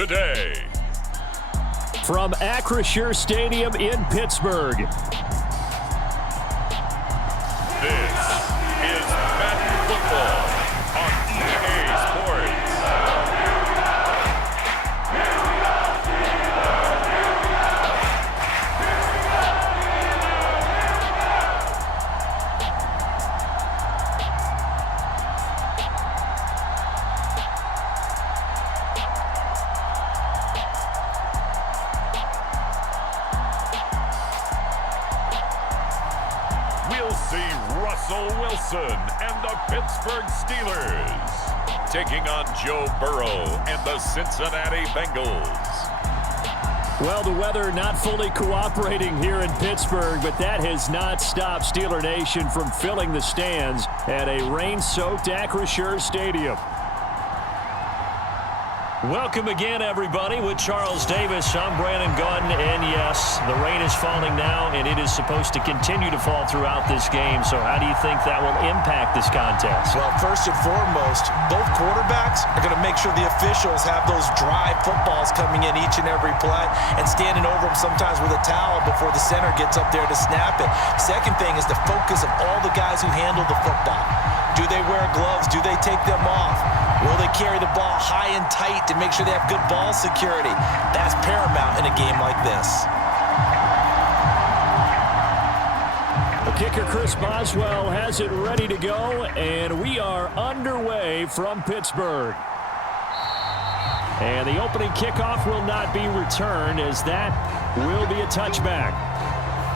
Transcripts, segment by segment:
today. From Acrisure Stadium in Pittsburgh. This is Madden Football on EA Sports. We'll see Russell Wilson and the Pittsburgh Steelers taking on Joe Burrow and the Cincinnati Bengals. Well, the weather not fully cooperating here in Pittsburgh, but that has not stopped Steeler Nation from filling the stands at a rain-soaked Acrisure Stadium. Welcome again, everybody, with Charles Davis. I'm Brandon Gaudin, and yes, the rain is falling now, and it is supposed to continue to fall throughout this game. So how do you think that will impact this contest? Well, first and foremost, both quarterbacks are going to make sure the officials have those dry footballs coming in each and every play and standing over them sometimes with a towel before the center gets up there to snap it. Second thing is the focus of all the guys who handle the football. Do they wear gloves? Do they take them off? Will they carry the ball high and tight to make sure they have good ball security? That's paramount in a game like this. The kicker, Chris Boswell, has it ready to go, and we are underway from Pittsburgh. And the opening kickoff will not be returned, as that will be a touchback.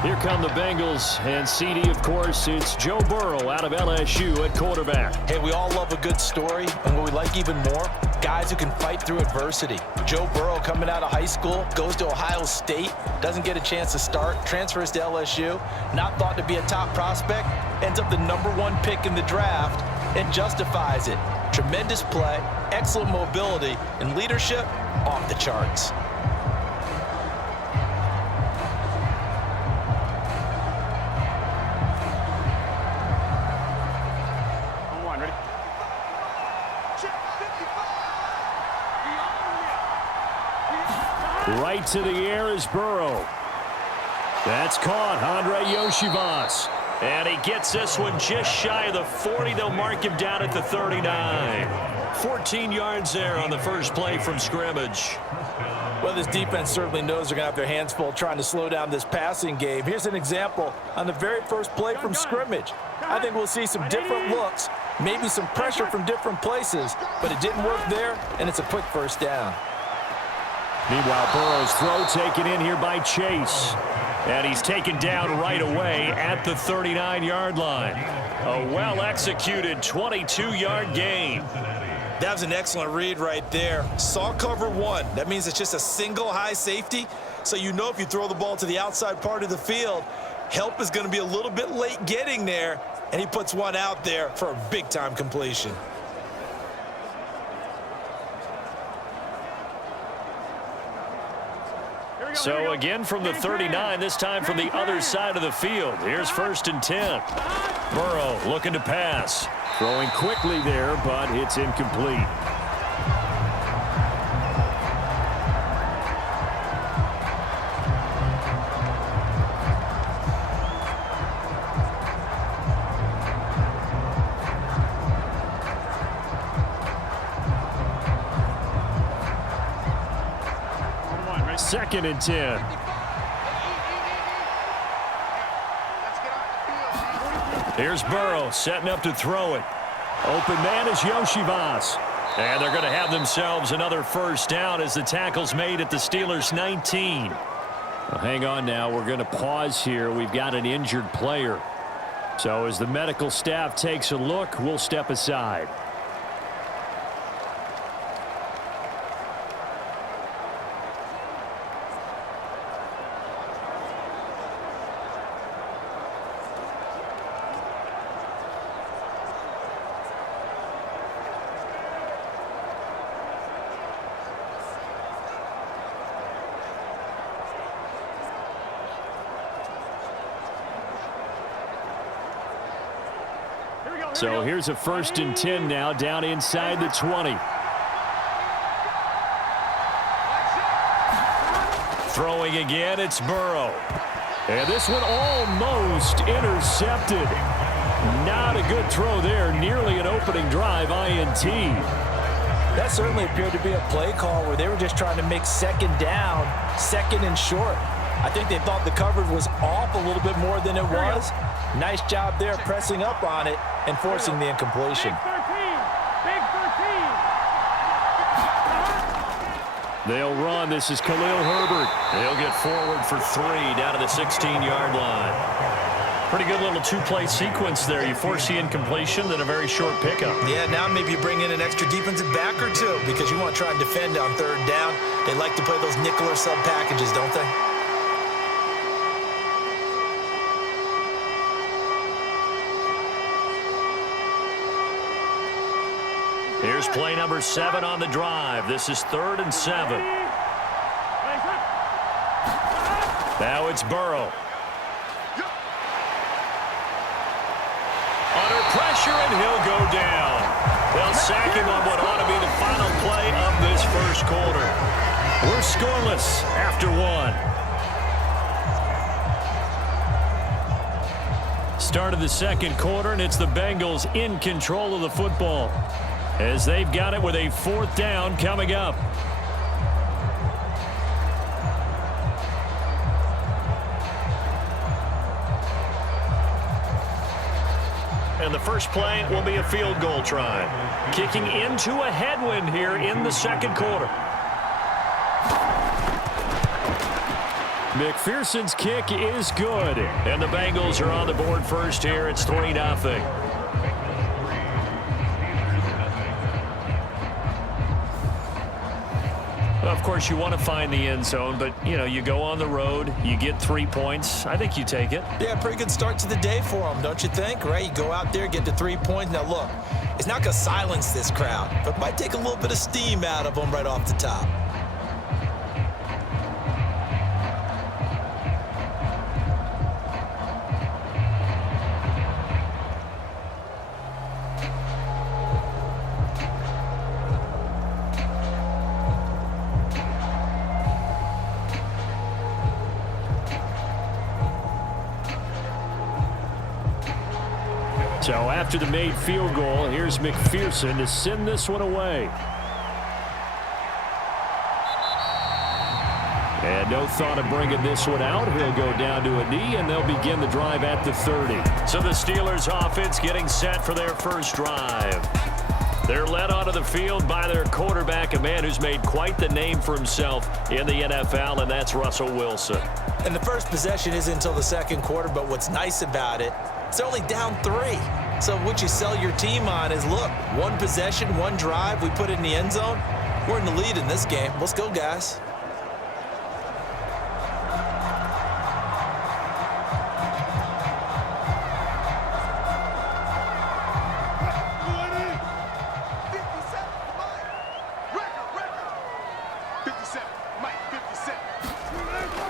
Here come the Bengals, and CD, of course, it's Joe Burrow out of LSU at quarterback. Hey, we all love a good story, and what we like even more, guys who can fight through adversity. Joe Burrow coming out of high school, goes to Ohio State, doesn't get a chance to start, transfers to LSU, not thought to be a top prospect, ends up the #1 pick in the draft, and justifies it. Tremendous play, excellent mobility, and leadership off the charts. Right to the air is Burrow. That's caught, Andre Yoshivas. And he gets this one just shy of the 40. They'll mark him down at the 39. 14 yards there on the first play from scrimmage. Well, this defense certainly knows they're going to have their hands full trying to slow down this passing game. Here's an example on the very first play from scrimmage. I think we'll see some different looks, maybe some pressure from different places, but it didn't work there, and it's a quick first down. Meanwhile, Burrow's throw taken in here by Chase. And he's taken down right away at the 39-yard line. A well-executed 22-yard gain. That was an excellent read right there. Saw cover one. That means it's just a single high safety. So you know if you throw the ball to the outside part of the field, help is going to be a little bit late getting there. And he puts one out there for a big-time completion. So again from the 39, this time from the other side of the field. Here's 1st and 10. Burrow looking to pass. Throwing quickly there, but it's incomplete. Second and 10. Here's Burrow setting up to throw it. Open man is Yoshivas. And they're going to have themselves another first down as the tackle's made at the Steelers' 19. Well, hang on now. We're going to pause here. We've got an injured player. So as the medical staff takes a look, we'll step aside. So here's a 1st and 10 now down inside the 20. Throwing again, it's Burrow. And this one almost intercepted. Not a good throw there. Nearly an opening drive INT. That certainly appeared to be a play call where they were just trying to make second down, second and short. I think they thought the coverage was off a little bit more than it was. Nice job there pressing up on it and forcing the incompletion. Big 13. They'll run. This is Khalil Herbert. They'll get forward for 3 down to the 16-yard line. Pretty good little two-play sequence there. You force the incompletion, then a very short pickup. Yeah, now maybe you bring in an extra defensive back or two because you want to try and defend on third down. They like to play those nickel or sub packages, don't they? Here's play number 7 on the drive. This is 3rd and 7. Now it's Burrow. Under pressure, and he'll go down. They'll sack him on what ought to be the final play of this first quarter. We're scoreless after 1. Start of the second quarter, and it's the Bengals in control of the football as they've got it with a 4th down coming up. And the first play will be a field goal try. Kicking into a headwind here in the second quarter. McPherson's kick is good. And the Bengals are on the board first here. It's 3-0. Of course, you want to find the end zone, but, you know, you go on the road, you get 3 points. I think you take it. Yeah, pretty good start to the day for them, don't you think? Right? You go out there, get the 3 points. Now, look, it's not going to silence this crowd, but it might take a little bit of steam out of them right off the top. So after the made field goal, here's McPherson to send this one away. And no thought of bringing this one out. He'll go down to a knee, and they'll begin the drive at the 30. So the Steelers offense getting set for their first drive. They're led onto the field by their quarterback, a man who's made quite the name for himself in the NFL, and that's Russell Wilson. And the first possession isn't until the second quarter, but what's nice about it, it's only down 3. So what you sell your team on is, look, 1 possession, 1 drive, we put it in the end zone. We're in the lead in this game. Let's go, guys.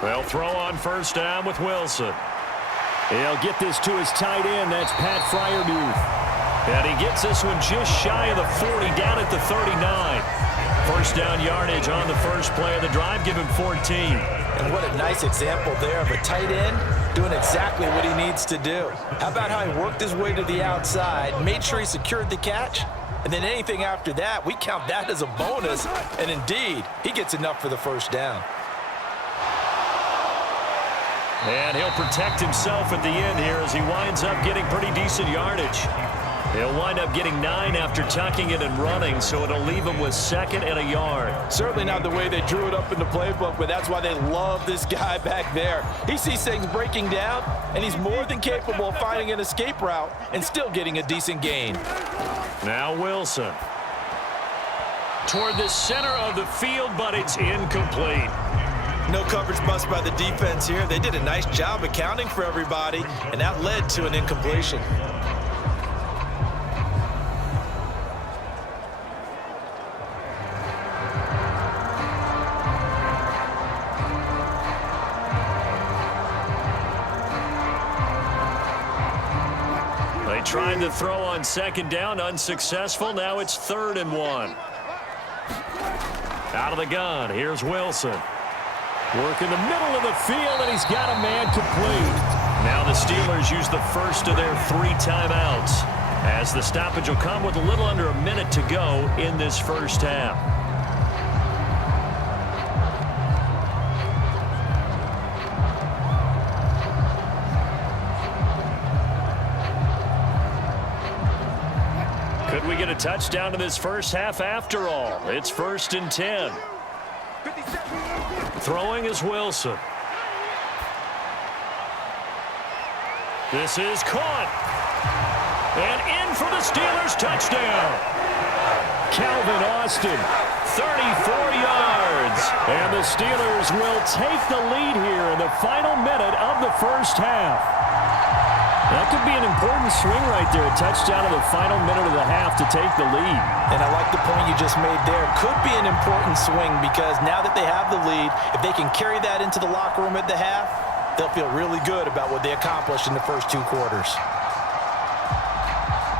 They'll throw on first down with Wilson. He'll get this to his tight end. That's Pat Fryermuth. And he gets this one just shy of the 40, down at the 39. First down yardage on the first play of the drive. Give him 14. And what a nice example there of a tight end doing exactly what he needs to do. How about how he worked his way to the outside, made sure he secured the catch, and then anything after that, we count that as a bonus. And indeed, he gets enough for the first down. And he'll protect himself at the end here as he winds up getting pretty decent yardage. He'll wind up getting 9 after tucking it and running, so it'll leave him with 2nd and a yard. Certainly not the way they drew it up in the playbook, but that's why they love this guy back there. He sees things breaking down, and he's more than capable of finding an escape route and still getting a decent gain. Now Wilson. Toward the center of the field, but it's incomplete. No coverage bust by the defense here. They did a nice job accounting for everybody, and that led to an incompletion. They tried to throw on second down, unsuccessful. Now it's 3rd and 1. Out of the gun, here's Wilson. Work in the middle of the field, and he's got a man complete. Now the Steelers use the first of their 3 timeouts, as the stoppage will come with a little under a minute to go in this first half. Could we get a touchdown in this first half after all? It's 1st and 10. Throwing is Wilson. This is caught. And in for the Steelers touchdown. Calvin Austin, 34 yards. And the Steelers will take the lead here in the final minute of the first half. That could be an important swing right there, a touchdown in the final minute of the half to take the lead. And I like the point you just made there. Could be an important swing because now that they have the lead, if they can carry that into the locker room at the half, they'll feel really good about what they accomplished in the first 2 quarters.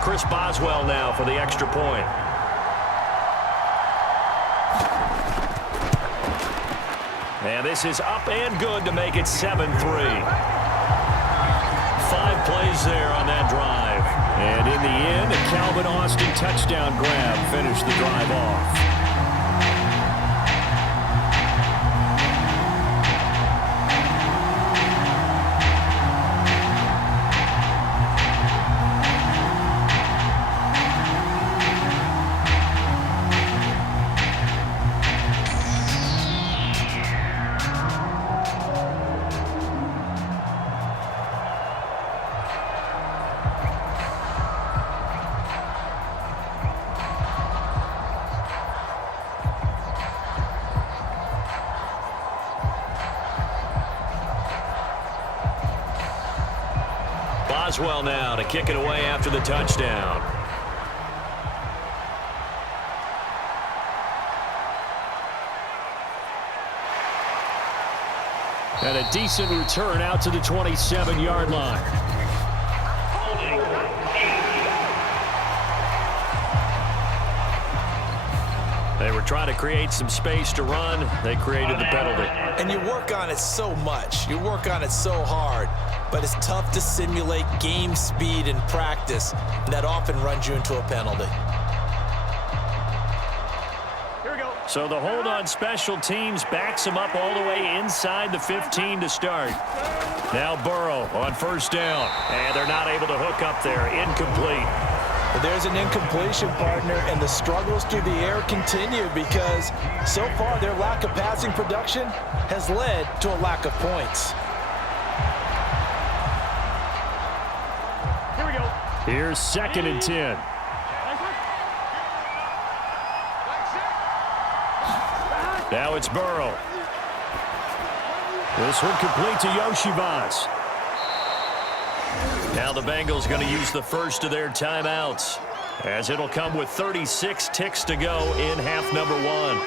Chris Boswell now for the extra point. And this is up and good to make it 7-3. 5 plays there on that drive. And in the end, a Calvin Austin touchdown grab finished the drive off. Boswell now to kick it away after the touchdown. And a decent return out to the 27-yard line. They were trying to create some space to run. They created the penalty. And you work on it so much. You work on it so hard. But it's tough to simulate game speed in practice. And that often runs you into a penalty. Here we go. So the hold on special teams backs him up all the way inside the 15 to start. Now Burrow on 1st down. And they're not able to hook up there. Incomplete. Well, there's an incompletion, partner, and the struggles through the air continue because so far their lack of passing production has led to a lack of points. Here we go. Here's 2nd and 10. Now it's Burrow. This one complete to Yoshivas. Now the Bengals going to use the first of their timeouts, as it'll come with 36 ticks to go in half number 1.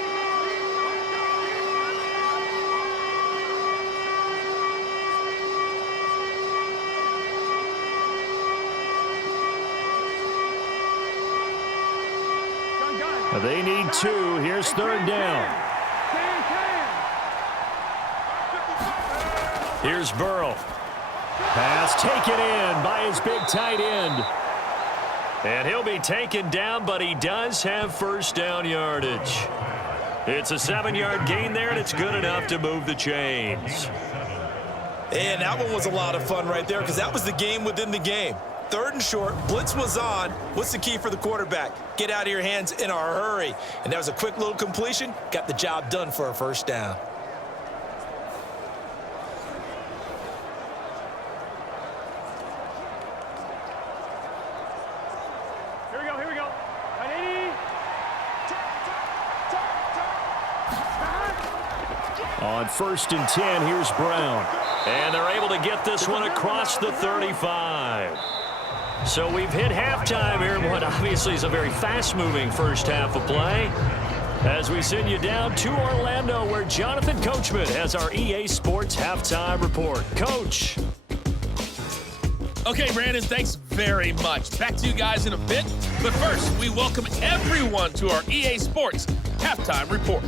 They need 2. Here's 3rd down. Here's Burrow. Pass taken in by his big tight end. And he'll be taken down, but he does have 1st down yardage. It's a 7-yard gain there, and it's good enough to move the chains. And that one was a lot of fun right there because that was the game within the game. 3rd and short, blitz was on. What's the key for the quarterback? Get out of your hands in a hurry. And that was a quick little completion. Got the job done for a 1st down. Here we go. 80. On 1st and 10, here's Brown. And they're able to get this one across the 35. So we've hit halftime here in what obviously is a very fast-moving first half of play. As we send you down to Orlando, where Jonathan Coachman has our EA Sports Halftime Report. Coach. Okay, Brandon, thanks very much. Back to you guys in a bit. But first, we welcome everyone to our EA Sports Halftime Report.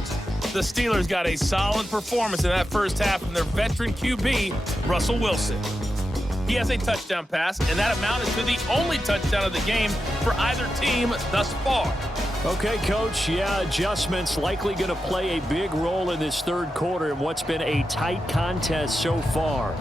The Steelers got a solid performance in that first half from their veteran QB, Russell Wilson. He has a touchdown pass, and that amounted to the only touchdown of the game for either team thus far. Okay, Coach, yeah, adjustments likely going to play a big role in this third quarter in what's been a tight contest so far.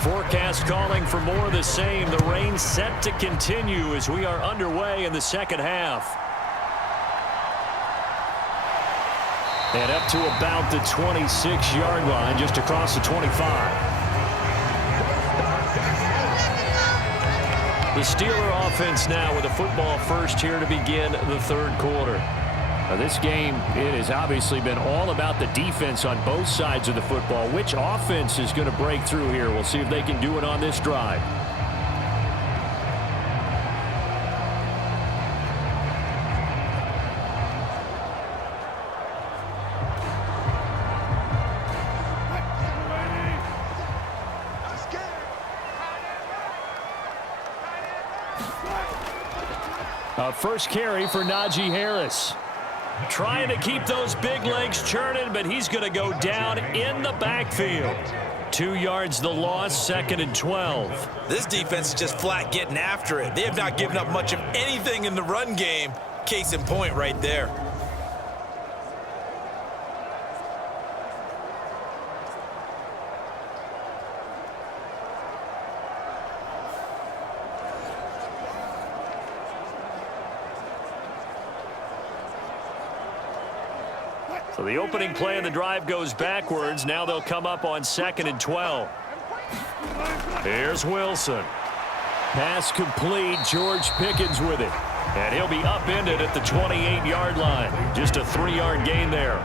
Forecast calling for more of the same. The rain set to continue as we are underway in the second half. And up to about the 26-yard line, just across the 25. The Steeler offense now with a football first here to begin the third quarter. Now this game, it has obviously been all about the defense on both sides of the football. Which offense is going to break through here? We'll see if they can do it on this drive. First carry for Najee Harris. Trying to keep those big legs churning, but he's going to go down in the backfield. 2 yards the loss, 2nd and 12. This defense is just flat getting after it. They have not given up much of anything in the run game. Case in point right there. So the opening play of the drive goes backwards. Now they'll come up on 2nd and 12. Here's Wilson. Pass complete. George Pickens with it. And he'll be upended at the 28-yard line. Just a 3-yard gain there.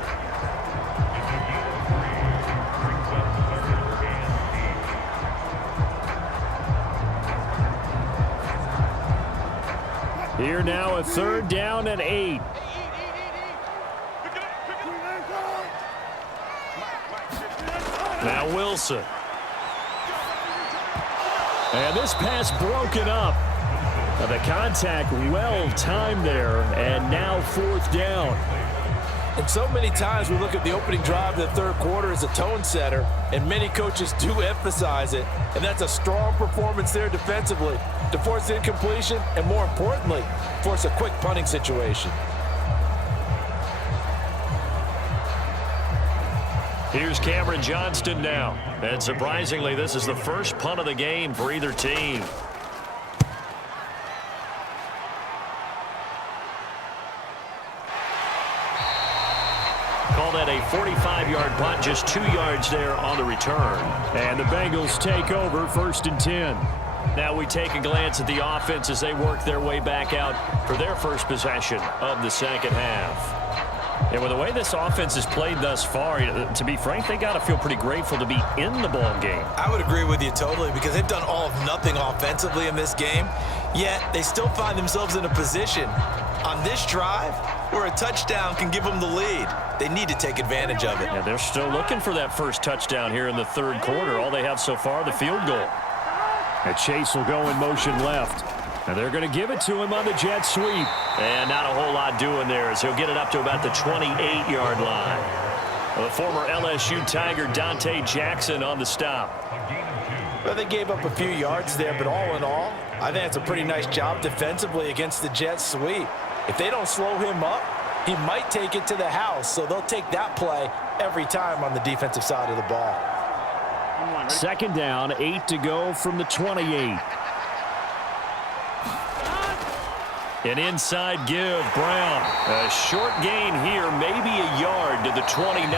Here now a 3rd down and 8. Now Wilson. And this pass broken up. Now the contact well timed there, and now 4th down. And so many times we look at the opening drive of the third quarter as a tone setter, and many coaches do emphasize it. And that's a strong performance there defensively to force incompletion and, more importantly, force a quick punting situation. Here's Cameron Johnston now. And surprisingly, this is the first punt of the game for either team. Call that a 45-yard punt, just 2 yards there on the return. And the Bengals take over 1st and 10. Now we take a glance at the offense as they work their way back out for their first possession of the second half. And with the way this offense has played thus far, to be frank, they got to feel pretty grateful to be in the ball game. I would agree with you totally, because they've done all of nothing offensively in this game, yet they still find themselves in a position on this drive where a touchdown can give them the lead. They need to take advantage of it. Yeah, they're still looking for that first touchdown here in the third quarter. All they have so far, the field goal. And Chase will go in motion left. And they're going to give it to him on the jet sweep. And not a whole lot doing there as he'll get it up to about the 28-yard line. The former LSU Tiger Dante Jackson on the stop. Well, they gave up a few yards there, but all in all, I think it's a pretty nice job defensively against the jet sweep. If they don't slow him up, he might take it to the house, so they'll take that play every time on the defensive side of the ball. 2nd down, 8 to go from the 28. An inside give, Brown. A short gain here, maybe a yard to the 29.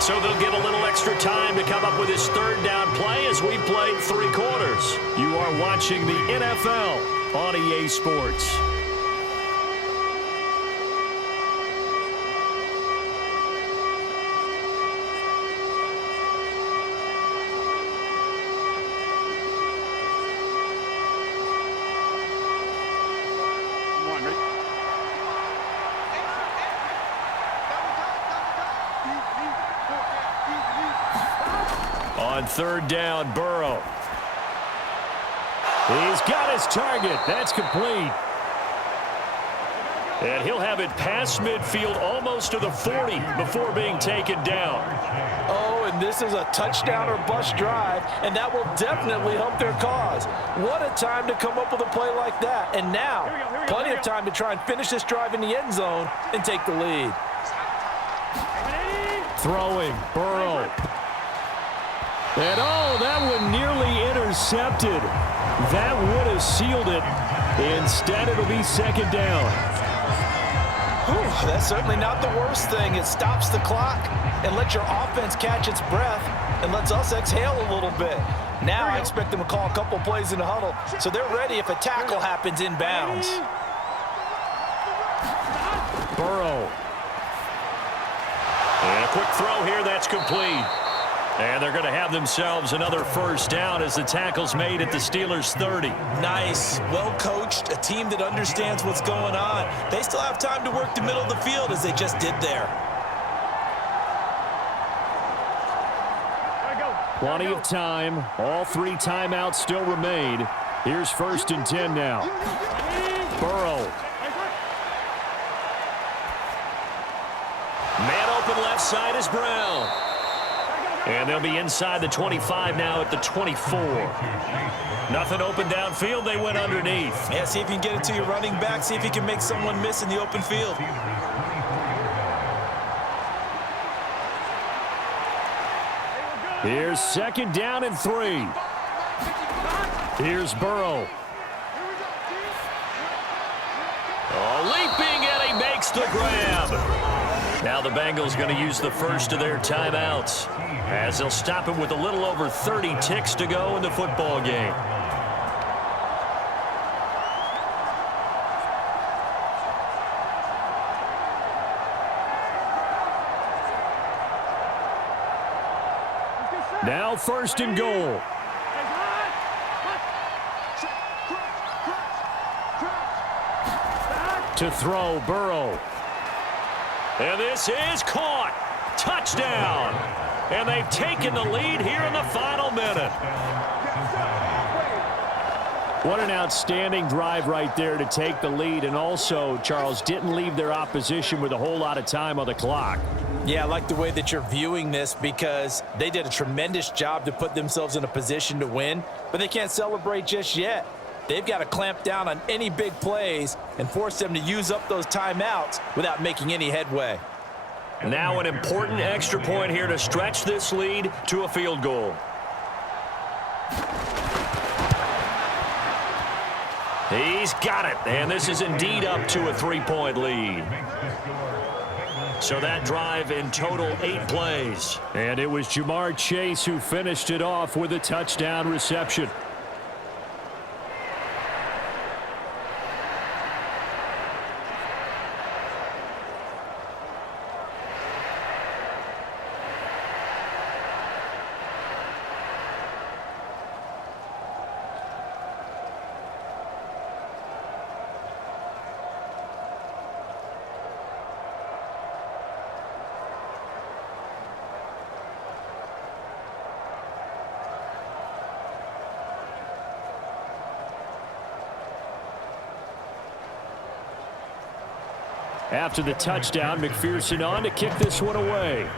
So they'll get a little extra time to come come up with his third down play as we played 3 quarters. You are watching the NFL on EA Sports. On third down, Burrow. He's got his target. That's complete. And he'll have it past midfield almost to the 40 before being taken down. Oh, and this is a touchdown or bust drive, and that will definitely help their cause. What a time to come up with a play like that. And now, plenty of time to try and finish this drive in the end zone and take the lead. Throwing, Burrow. And oh, that one nearly intercepted. That would have sealed it. Instead, it'll be second down. Whew, that's certainly not the worst thing. It stops the clock and lets your offense catch its breath and lets us exhale a little bit. Now I expect them to call a couple plays in the huddle so they're ready if a tackle happens inbounds. Burrow. And a quick throw here, that's complete. And they're going to have themselves another first down as the tackle's made at the Steelers' 30. Nice. Well coached. A team that understands what's going on. They still have time to work the middle of the field as they just did there. Plenty of time. All 3 timeouts still remain. Here's 1st and 10 now. Burrow. Man open left side is Brown. And they'll be inside the 25 now at the 24. Nothing open downfield. They went underneath. Yeah, see if you can get it to your running back. See if you can make someone miss in the open field. Here's 2nd down and 3. Here's Burrow. Oh, leaping, and he makes the grab. Now the Bengals going to use the first of their timeouts as they'll stop it with a little over 30 ticks to go in the football game. Now 1st and goal. To throw, Burrow. And this is caught. Touchdown. And they've taken the lead here in the final minute. What an outstanding drive right there to take the lead. And also, Charles, didn't leave their opposition with a whole lot of time on the clock. Yeah, I like the way that you're viewing this because they did a tremendous job to put themselves in a position to win, but they can't celebrate just yet. They've got to clamp down on any big plays and force them to use up those timeouts without making any headway. Now an important extra point here to stretch this lead to a field goal. He's got it, and this is indeed up to a 3-point lead. So that drive in total 8 plays. And it was Jamar Chase who finished it off with a touchdown reception. After the touchdown, McPherson on to kick this one away.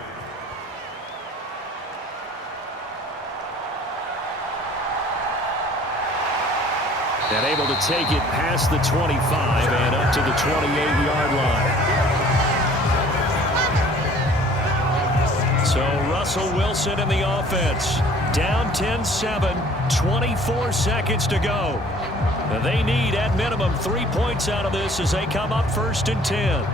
And able to take it past the 25 and up to the 28-yard line. So Russell Wilson in the offense. Down 10-7, 24 seconds to go. They need, at minimum, 3 points out of this as they come up 1st and 10.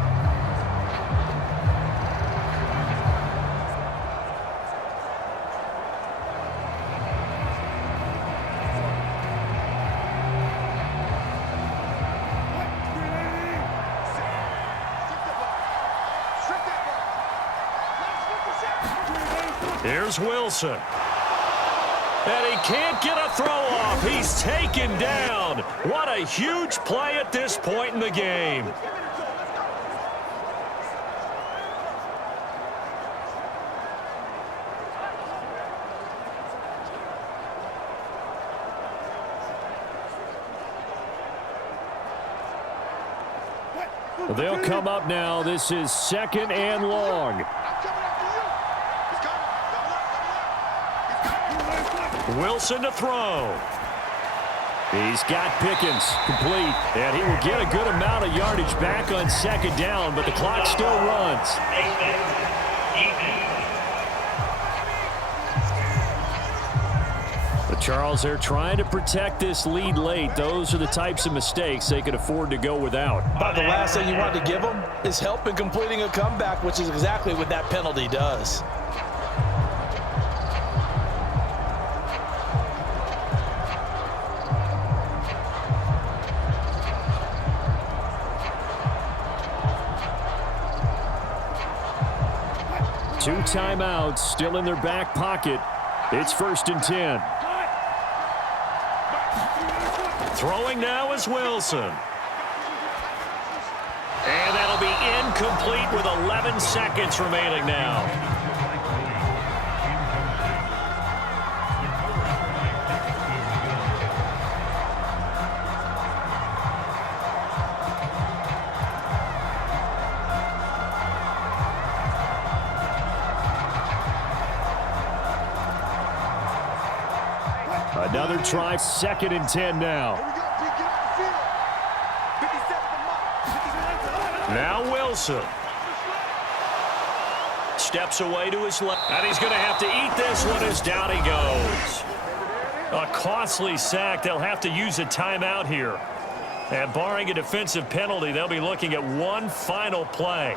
Here's Wilson. And he can't get a throw off. He's taken down. What a huge play at this point in the game. They'll come up now. This is 2nd and long. Wilson to throw. He's got Pickens complete, and he will get a good amount of yardage back on 2nd down, but the clock still runs. But Charles, they're trying to protect this lead late. Those are the types of mistakes they could afford to go without. But the last thing you want to give them is help in completing a comeback, which is exactly what that penalty does. Two timeouts still in their back pocket. It's 1st and 10. Throwing now is Wilson. And that'll be incomplete with 11 seconds remaining now. Another try, 2nd and 10 now. Now Wilson. Steps away to his left. And he's going to have to eat this one as down he goes. A costly sack. They'll have to use a timeout here. And barring a defensive penalty, they'll be looking at one final play.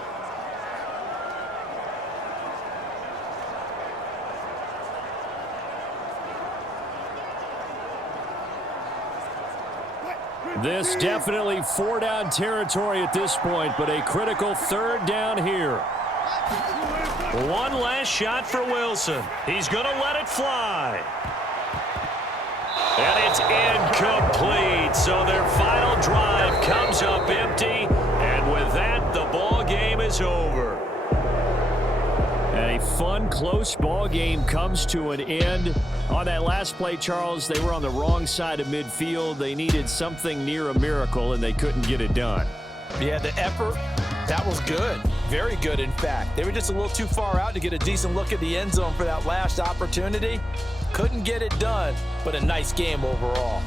This definitely 4-down territory at this point, but a critical 3rd down here. One last shot for Wilson. He's going to let it fly. And it's incomplete. So their final drive comes up empty. And with that, the ball game is over. And a fun, close ball game comes to an end. On that last play, Charles, they were on the wrong side of midfield. They needed something near a miracle, and they couldn't get it done. Yeah, the effort, that was good. Very good, in fact. They were just a little too far out to get a decent look at the end zone for that last opportunity. Couldn't get it done, but a nice game overall.